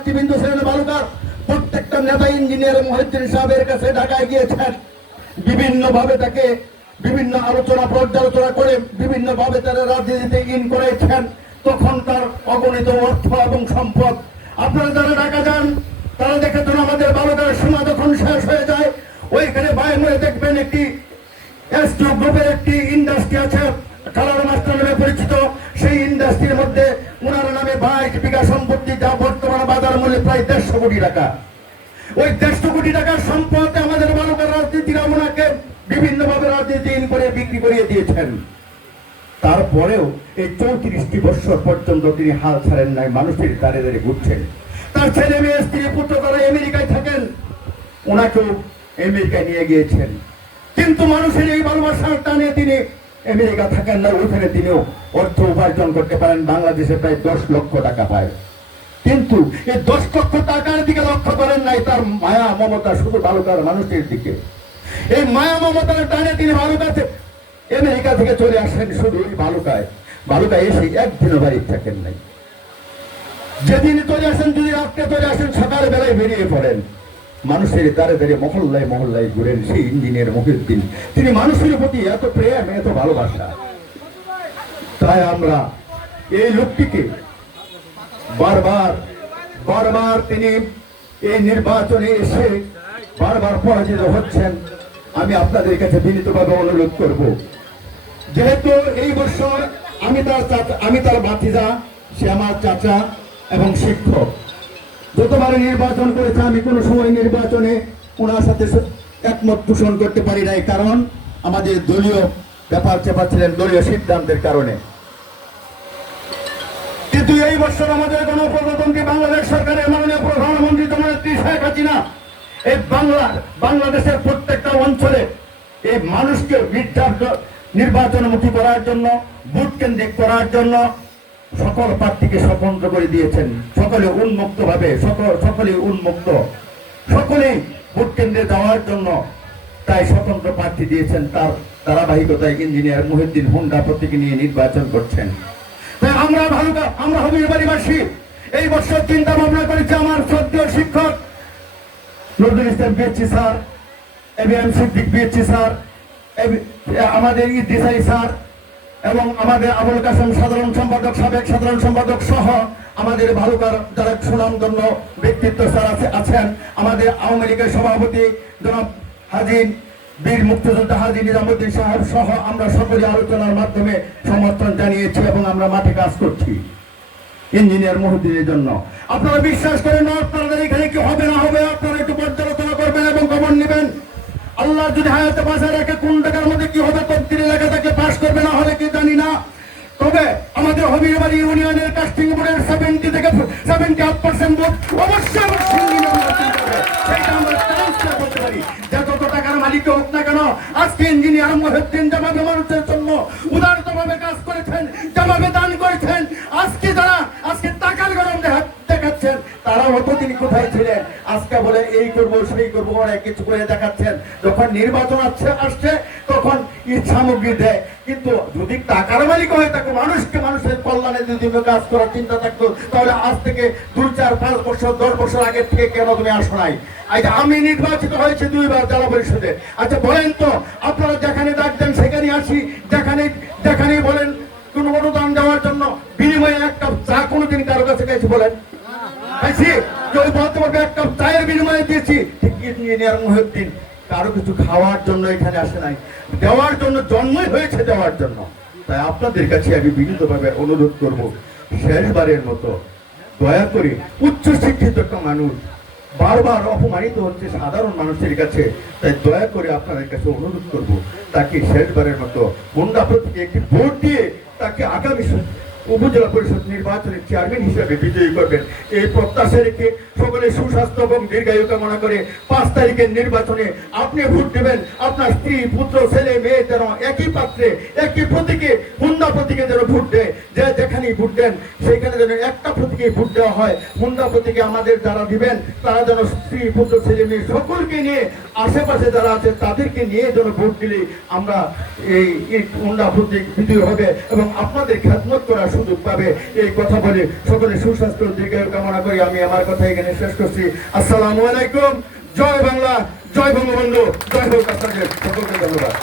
নেতৃবৃন্দ ছিলেন বালুকার প্রত্যেকটা নেতা ইঞ্জিনিয়ার মহিউদ্দিন সাহেবের কাছে ঢাকায় গিয়েছেন, বিভিন্ন ভাবে তাকে বিভিন্ন আলোচনা পর্যালোচনা করে বিভিন্ন ভাবে তারা রাজনীতিতে ইন করেছেন। তখন তার অগণিত অর্থ এবং সম্পদ, আপনারা যারা ঢাকা যান তারা দেখেছেন আমাদের বালুকার সীমা যখন শেষ হয়ে যায় ওইখানে বাইরে দেখবেন একটি এসটিউ গ্রুপের একটি ইন্ডাস্ট্রি আছে, কালার মাস্টার নামে পরিচিত। সেই ইন্ডাস্ট্রির মধ্যে ওনার নামে 22 বিঘা সম্পত্তি, যা বর্তমান বাজার মূল্য প্রায় 150 কোটি টাকা। ওই 150 কোটি টাকার সম্পদ আমাদের বালুকার রাজনীতিরা ওনাকে বিভিন্ন ভাবে রাজনীতি করে বিক্রি করিয়ে দিয়েছেন। তারপরেও এই 34টি বছর পর্যন্ত তিনি হাল ছাড়েন নাই, মানুষের দাঁড়িয়ে দাঁড়িয়ে ঘুরছেন। তার ছেলে মেয়ে স্ত্রী পুত্র তারা আমেরিকায় থাকেন, ওনাকেও আমেরিকায় নিয়ে গিয়েছেন। কিন্তু মানুষের এই ভালোবাসার টানে তিনি আমেরিকা থাকেন না, ওইখানে তিনিও অর্থ উপার্জন করতে পারেন। বাংলাদেশে প্রায় 10 লক্ষ টাকা পায়, কিন্তু এই 10 লক্ষ টাকার দিকে লক্ষ্য করেন নাই, তার মায়া মমতা শুধু বালুকার মানুষের দিকে। এই মায়া মমতার টানে তিনি বালুকাতে আমেরিকা থেকে চলে আসেন, শুধু ওই বালুকায় এসে একদিনও বাড়ি থাকেন নাই। যেদিন চলে আসেন, যদি রাত্রে চলে আসেন, সকাল বেলায় বেরিয়ে পড়েন, মানুষের দ্বারে দ্বারে মহল্লায় মহল্লায় ঘুরেন। সেই ইঞ্জিনিয়ার মহিউদ্দিন, তিনি মানুষের প্রতি এত প্রেম এত ভালোবাসা। তাই আমরা এই লোকটিকে বারবার তিনি এই নির্বাচনে এসে বারবার পরাজিত হচ্ছেন। আমি আপনাদের কাছে বিনীতভাবে অনুরোধ করব, যেহেতু এই বছর আমি তার ভাতিজা, সে আমার চাচা এবং শিক্ষক, যতবারে নির্বাচন করেছে আমি কোনো সময় নির্বাচনে ওনার সাথে একমত পোষণ করতে পারি নাই, কারণ আমাদের দলীয় ব্যাপার চেপা ছিলেন, দলীয় সিদ্ধান্তের কারণে। কিন্তু এই বছর আমাদের গণপ্রজাতন্ত্রী বাংলাদেশ সরকারের মাননীয় প্রধানমন্ত্রী জননেত্রী শেখ হাসিনা এই বাংলাদেশের প্রত্যেকটা অঞ্চলে এই মানুষকে নির্বাচনমুখী করার জন্য, ভোট কেন্দ্রিক করার জন্য সকল প্রার্থীকে স্বতন্ত্র করে দিয়েছেন। সকলে উন্মুক্ত, সকলেই ভোট কেন্দ্রে যাওয়ার জন্য তাই স্বতন্ত্র প্রার্থী দিয়েছেন। তার ধারাবাহিকতায় ইঞ্জিনিয়ার মহিউদ্দিন হুন্ডা প্রতীকে নিয়ে নির্বাচন করছেন। তাই আমরা হবির বাড়িবাসী এই বছর চিন্তা ভাবনা করেছি, আমার শ্রদ্ধেয় শিক্ষক Nazrul Islam PhD sir, ABM Siddique PhD sir, আমাদের ইদ্রিস আলী স্যার এবং আমাদের আবুল কাসেম সাধারণ সম্পাদক, সাবেক সাধারণ সম্পাদক সহ আমাদের বালুকার যারা সুনামধন্য ব্যক্তিত্ব স্যার আছেন, আমাদের আওয়ামী লীগের সভাপতি জনাব হাজী বীর মুক্তিযোদ্ধা হাজী নিজামুদ্দিন সাহেব সহ আমরা সকলে আলোচনার মাধ্যমে সমর্থন জানিয়েছি এবং আমরা মাঠে কাজ করছি ইঞ্জিনিয়ার মহিউদ্দিনের জন্য। আপনারা বিশ্বাস করেন না, আপনাদের এখানে কি হবে না হবে আপনারা একটু পর্যালোচনা করবেন এবং খবর নেবেন। আল্লাহ যদি হায়াতে বাঁচায় রাখে, কোন টাকার মধ্যে কি হবে তকদিরে লেখা থাকলে পাস করবে, না হলে কি জানি না। তবে আমাদের হবিরবাড়ি ইউনিয়নের কাস্টিং বোর্ডের 70 থেকে 78% ভোট অবশ্যই সেটা আমরা ট্রান্সফার করতে পারি। যত টাকার মালিক হোক না কেন, আজকে ইঞ্জিনিয়ার মহিউদ্দিন যেভাবে মানুষের জন্য উদারতভাবে কাজ করেছেন, যেভাবে দান করেছেন, আজকে টাকার গরম দেখাচ্ছেন, তারা অতদিন কোথায় ছিলেন? আজকে বলে এই করবো সেই করবো, অনেক কিছু করে দেখাচ্ছেন। যখন নির্বাচন আসছে তখন সামগ্রী দেয়, কিন্তু যদি টাকার মালিক হয়ে থাকে, মানুষের কল্যাণে যদি কাজ করার চিন্তা থাকতো, তাহলে আজ থেকে 2, 4, 5 বছর 10 বছর আগের থেকে কেন তুমি আসো নাই? আচ্ছা, আমি নির্বাচিত হয়েছি 2 বার জেলা পরিষদে। আচ্ছা বলেন তো, আপনারা যেখানে ডাক দেন সেখানে আসি, যেখানেই বলেন কোন অনুদান দেওয়ার জন্য, বিনিময়ে এক কাপ চা কোনোদিন কারো কাছে গেছি বলেন? কেউ বলতে পারবে এক কাপ চায়ের বিনিময়ে দিয়েছি? ঠিক ইঞ্জিনিয়ার মহিউদ্দিন কারো কিছু খাওয়ার জন্য এখানে আসে নাই, দেওয়ার জন্য জন্মই হয়েছে, দেওয়ার জন্য। তাই আপনাদের কাছে আমি বিনীতভাবে অনুরোধ করব, শেষবারের মতো দয়া করে উচ্চ শিক্ষিত একটা মানুষ বারবার অপমানিত হচ্ছে সাধারণ মানুষের কাছে, তাই দয়া করে আপনাদের কাছে অনুরোধ করব, তাকে শেষবারের মতো হুন্ডা প্রতীকে একটি ভোট দিয়ে তাকে আগামী উপজেলা পরিষদ নির্বাচনের চেয়ারম্যান হিসেবে বিজয়ী করবেন। এই প্রত্যাশা রেখে সকলে সুস্বাস্থ্য এবং দীর্ঘায়ু কামনা করে 5 তারিখের নির্বাচনে আপনি ভোট দেবেন, আপনার স্ত্রী পুত্র ছেলে মেয়ে যেন একই পাত্রে একই প্রতীকে হুন্ডা প্রতীকে যেন ভোট দেয়। যে যেখানেই ভোট দেন সেখানে যেন একটা প্রতীকে ভোট দেওয়া হয়। হুন্ডা প্রতীকে আমাদের যারা দিবেন তারা যেন স্ত্রী পুত্র ছেলে মেয়ে সকলকে নিয়ে, আশেপাশে যারা আছে তাদেরকে নিয়ে যেন ভোট দিলে আমরা এই হুন্ডা প্রতীক বিজয়ী হবে এবং আপনাদের খেদমত করার সুযোগ পাবে। এই কথা বলে সকলে সুস্বাস্থ্য দীর্ঘায়ু কামনা করি আমি আমার কথা এখানে শেষ করছি। আসসালামু আলাইকুম। জয় বাংলা, জয় বঙ্গবন্ধু, জয় হোক আপনাদের সকলকে ধন্যবাদ।